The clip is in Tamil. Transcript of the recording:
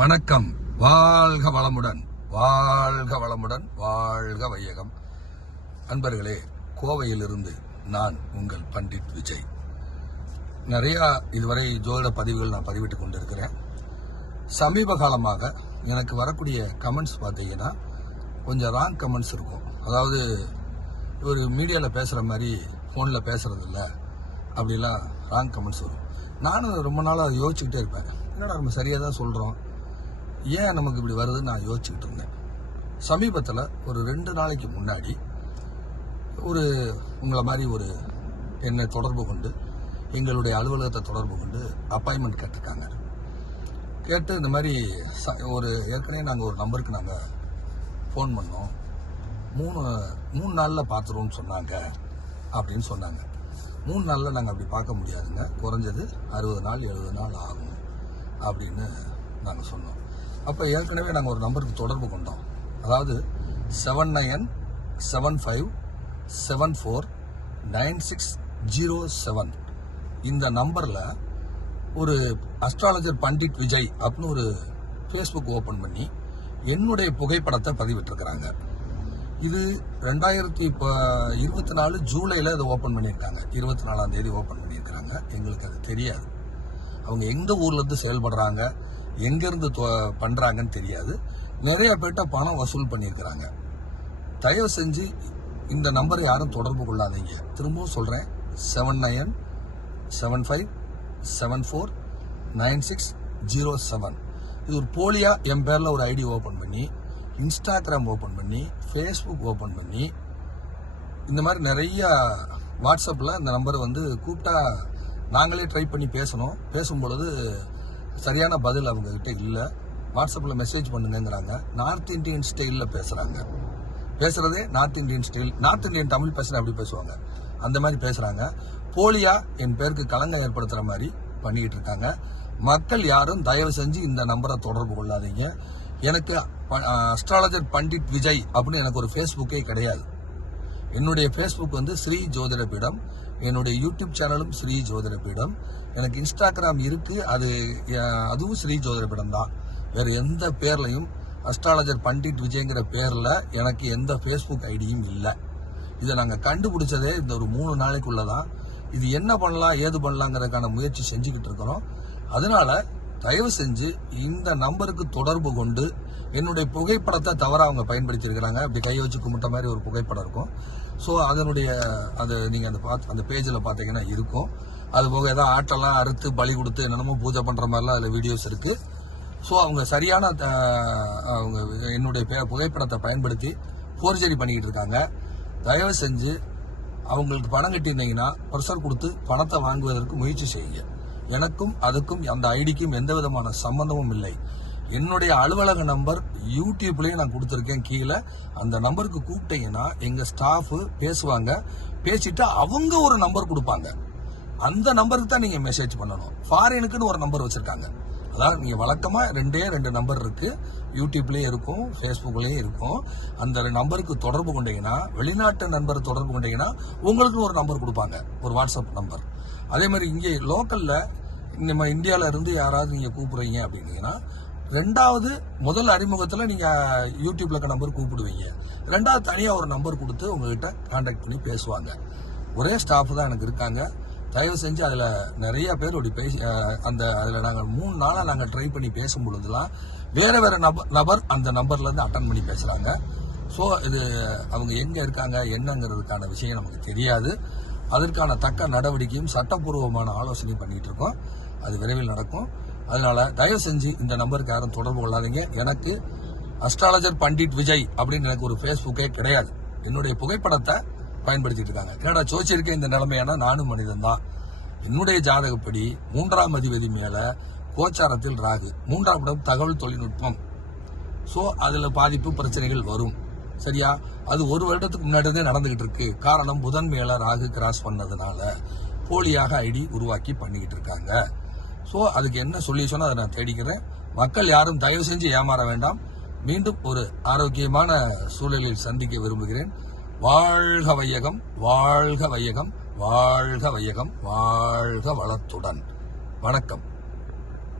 வணக்கம். வாழ்க வளமுடன், வாழ்க வளமுடன், வாழ்க வையகம். அன்பர்களே, கோவையிலிருந்து நான் உங்கள் பண்டிட் விஜய். நிறைய இதுவரை ஜோதிட பதிவுகள் நான் பதிவிட்டுக் கொண்டிருக்கிறேன். சமீப காலமாக எனக்கு வரக்கூடிய கமெண்ட்ஸ் பார்த்தீங்கன்னா கொஞ்சம் ராங் கமெண்ட்ஸ் இருக்கும். அதாவது ஒரு மீடியாவில் பேசுகிற மாதிரி ஃபோனில் பேசுறது இல்லை, அப்படிலாம் ராங் கமெண்ட்ஸ் வரும். நானும் ரொம்ப நாளாக அதை யோசிச்சுக்கிட்டே இருப்பேன். என்னடா நம்ம சரியாக தான் சொல்கிறோம், ஏன் நமக்கு இப்படி வருதுன்னு நான் யோசிச்சுக்கிட்டு இருந்தேன். சமீபத்தில் ஒரு 2 நாளைக்கு முன்னாடி உங்களை மாதிரி என்னை தொடர்பு கொண்டு எங்களுடைய அலுவலகத்தை தொடர்பு கொண்டு அப்பாயின்மெண்ட் கேட்டிருக்காங்க. கேட்டு இந்த மாதிரி ஏற்கனவே நாங்கள் ஒரு நம்பருக்கு நாங்கள் ஃபோன் பண்ணோம், 3 நாளில் பார்த்துருவோம்னு சொன்னாங்க அப்படின்னு சொன்னாங்க. 3 நாளில் நாங்கள் அப்படி பார்க்க முடியாதுங்க, குறைஞ்சது 60 நாள் 70 நாள் ஆகும் அப்படின்னு நாங்கள் சொன்னோம். அப்போ ஏற்கனவே நாங்கள் ஒரு நம்பருக்கு தொடர்பு கொண்டோம். அதாவது 7975749607 இந்த நம்பரில் ஒரு அஸ்ட்ராலஜர் பண்டிட் விஜய் அப்படின்னு ஒரு ஃபேஸ்புக் ஓப்பன் பண்ணி என்னுடைய புகைப்படத்தை பதிவிட்டிருக்கிறாங்க. இது 2024 ஜூலையில் இதை ஓப்பன் பண்ணியிருக்காங்க. 24ஆம் தேதி ஓப்பன் பண்ணியிருக்கிறாங்க. எங்களுக்கு அது தெரியாது. அவங்க எந்த ஊர்லேருந்து செயல்படுறாங்க, எங்கேருந்து பண்ணுறாங்கன்னு தெரியாது. நிறைய பேர்ட்ட பணம் வசூல் பண்ணியிருக்கிறாங்க. தயவு செஞ்சு இந்த நம்பரை யாரும் தொடர்பு கொள்ளாதீங்க. திரும்பவும் சொல்கிறேன், 7975749607. இது ஒரு போலியா என் பேரில் ஒரு ஐடி ஓப்பன் பண்ணி, இன்ஸ்டாகிராம் ஓப்பன் பண்ணி, ஃபேஸ்புக் ஓப்பன் பண்ணி, இந்த மாதிரி நிறைய வாட்ஸ்அப்பில் இந்த நம்பரை கூப்பிட்டா நாங்களே ட்ரை பண்ணி பேசும்பொழுது சரியான பதில் அவங்கக்கிட்ட இல்லை. வாட்ஸ்அப்பில் மெசேஜ் பண்ணுங்கிறாங்க. நார்த் இந்தியன் ஸ்டைலில் பேசுகிறதே north Indian style. North Indian Tamil பேசுகிற அப்படி பேசுவாங்க, அந்த மாதிரி பேசுகிறாங்க. போலியா என் பேருக்கு களங்கம் ஏற்படுத்துகிற மாதிரி பண்ணிக்கிட்டு இருக்காங்க. மக்கள் யாரும் தயவு செஞ்சு இந்த நம்பரை தொடர்பு கொள்ளாதீங்க. எனக்கு அஸ்ட்ராலஜர் பண்டிட் விஜய் அப்படின்னு எனக்கு ஒரு ஃபேஸ்புக்கே கிடையாது. என்னுடைய ஃபேஸ்புக் ஸ்ரீ ஜோதிட பீடம். என்னுடைய யூடியூப் சேனலும் ஸ்ரீ ஜோதிட பீடம். எனக்கு இன்ஸ்டாகிராம் இருக்கு, அதுவும் ஸ்ரீ ஜோதிட பீடம் தான். வேறு எந்த பேர்லையும் அஸ்ட்ராலஜர் பண்டிட் விஜய்ங்கிற பேரில் எனக்கு எந்த ஃபேஸ்புக் ஐடியும் இல்லை. இதை நாங்கள் கண்டுபிடிச்சதே இந்த ஒரு 3 நாளைக்குள்ளதான். இது என்ன பண்ணலாம் ஏது பண்ணலாங்கிறதுக்கான முயற்சி செஞ்சுக்கிட்டு இருக்கிறோம். அதனால தயவு செஞ்சு இந்த நம்பருக்கு தொடர்பு கொண்டு என்னுடைய புகைப்படத்தை தவிர அவங்க பயன்படுத்தியிருக்கிறாங்க. அப்படி கை வச்சு கும்பிட்ட மாதிரி ஒரு புகைப்படம் இருக்கும். ஸோ அது நீங்கள் அந்த பேஜில் பார்த்தீங்கன்னா இருக்கும். அது போக ஏதாவது ஆட்டெல்லாம் அறுத்து பலி கொடுத்து என்னென்னமோ பூஜை பண்ணுற மாதிரிலாம் அதில் வீடியோஸ் இருக்குது. ஸோ அவங்க சரியான அவங்க என்னுடைய புகைப்படத்தை பயன்படுத்தி ஃபோர்ஜரி பண்ணிக்கிட்டு இருக்காங்க. தயவு செஞ்சு அவங்களுக்கு பணம் கட்டியிருந்தீங்கன்னா ப்ரெஷர் கொடுத்து பணத்தை வாங்குவதற்கு முயற்சி செய்யுங்க. எனக்கும் அதுக்கும் அந்த ஐடிக்கும் எந்த விதமான சம்பந்தமும் இல்லை. என்னுடைய அலுவலக நம்பர் யூடியூப்லேயும் நான் கொடுத்துருக்கேன் கீழே. அந்த நம்பருக்கு கூப்பிட்டீங்கன்னா எங்கள் ஸ்டாஃபு பேசுவாங்க. பேசிட்டு அவங்க ஒரு நம்பர் கொடுப்பாங்க. அந்த நம்பருக்கு தான் நீங்கள் மெசேஜ் பண்ணணும். ஃபாரினுக்குன்னு ஒரு நம்பர் வச்சுருக்காங்க. அதாவது நீங்கள் வழக்கமாக 2 நம்பர் இருக்குது. யூடியூப்லேயும் இருக்கும், ஃபேஸ்புக்லேயும் இருக்கும். அந்த நம்பருக்கு தொடர்பு கொண்டீங்கன்னா, வெளிநாட்டு நம்பர் தொடர்பு கொண்டீங்கன்னா உங்களுக்குன்னு ஒரு நம்பர் கொடுப்பாங்க, ஒரு வாட்ஸ்அப் நம்பர். அதே மாதிரி இங்கே லோக்கலில் நம்ம இந்தியாவில் இருந்து யாராவது நீங்கள் கூப்பிடுறீங்க அப்படின்னீங்கன்னா, முதல் அறிமுகத்தில் நீங்கள் யூடியூப்ல இருக்க நம்பர் கூப்பிடுவீங்க. 2வது தனியாக ஒரு நம்பர் கொடுத்து உங்ககிட்ட கான்டாக்ட் பண்ணி பேசுவாங்க. ஒரே ஸ்டாஃப் தான் எனக்கு இருக்காங்க. தயவு செஞ்சு அதில் நிறைய பேர் அப்படி அதில் நாங்கள் 3 நாளாக நாங்கள் ட்ரை பண்ணி பேசும் பொழுதுலாம் வேறு நபர் அந்த நம்பர்லேருந்து அட்டன் பண்ணி பேசுகிறாங்க. ஸோ இது அவங்க எங்கே இருக்காங்க என்னங்கிறதுக்கான விஷயம் நமக்கு தெரியாது. அதற்கான தக்க நடவடிக்கையும் சட்டப்பூர்வமான ஆலோசனையும் பண்ணிட்டு இருக்கோம். அது விரைவில் நடக்கும். அதனால தயவு செஞ்சு இந்த நம்பருக்கு யாரும் தொடர்பு கொள்ளாதீங்க. எனக்கு அஸ்ட்ராலஜர் பண்டிட் விஜய் அப்படின்னு எனக்கு ஒரு ஃபேஸ்புக்கே கிடையாது. என்னுடைய புகைப்படத்தை பயன்படுத்திட்டு இருக்காங்க. என்னடா சோச்சிருக்க இந்த நிலைமையான, நானும் மனிதன் தான். என்னுடைய ஜாதகப்படி 3ஆம் அதிபதி மேல கோச்சாரத்தில் ராகு, 3ஆம் இடம் தகவல் தொழில்நுட்பம். ஸோ அதில் பாதிப்பு பிரச்சனைகள் வரும். சரியா? அது 1 வருடத்துக்கு முன்னாடியே நடந்துகிட்டு இருக்கு. காரணம் புதன் மேல ராகு கிராஸ் பண்ணதுனால போலியாக ஐடி உருவாக்கி பண்ணிக்கிட்டு இருக்காங்க. ஸோ அதுக்கு என்ன சொல்யூஷனோ அதை நான் தேடிக்கிறேன். மக்கள் யாரும் தயவு செஞ்சு ஏமாற வேண்டாம். மீண்டும் ஒரு ஆரோக்கியமான சூழலில் சந்திக்க விரும்புகிறேன். வாழ்க வையகம், வாழ்க வையகம், வாழ்க வையகம், வாழ்க வளத்துடன். வணக்கம்.